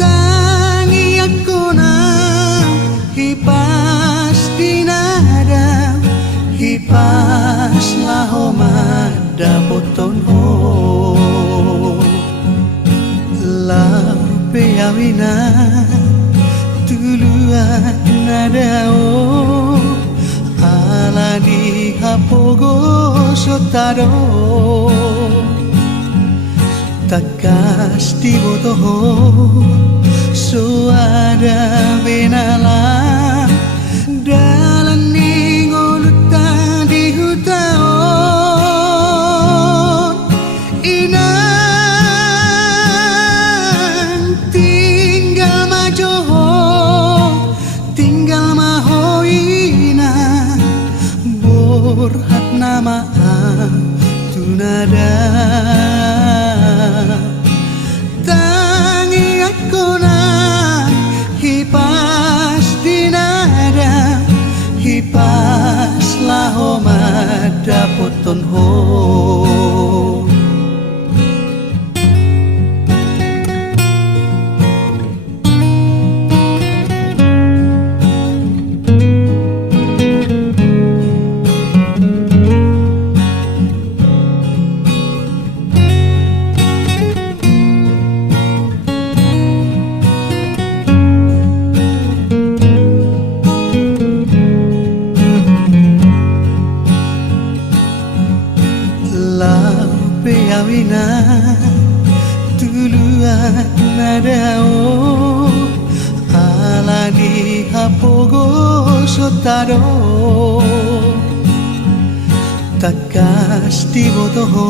tangi aku na hipas dinada hipas lahoma dapoton ho la peawina tuluan nadao ala di hapogo sotaro takas di botoho suada benala dalan ningoluta di hutaon inang tinggal majoho tinggal mahoina borhat nama tunada tangi aku na hipas dinada hipas lahoma dapoton ho peawina tuluan nadao ala di hapogo sotaro takas di botoho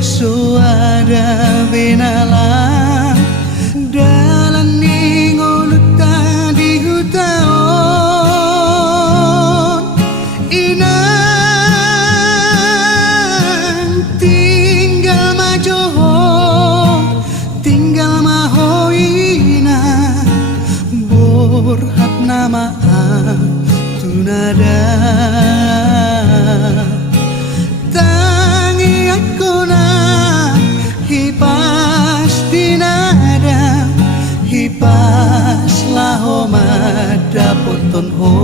suada benala dalan ningoluta di hutaon tinggal mahoina borhat nama tunada tangi aku na hipas dinada hipas lahoma dapoton ho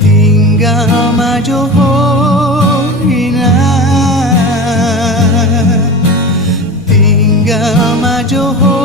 tinggal majoho tinggal majoho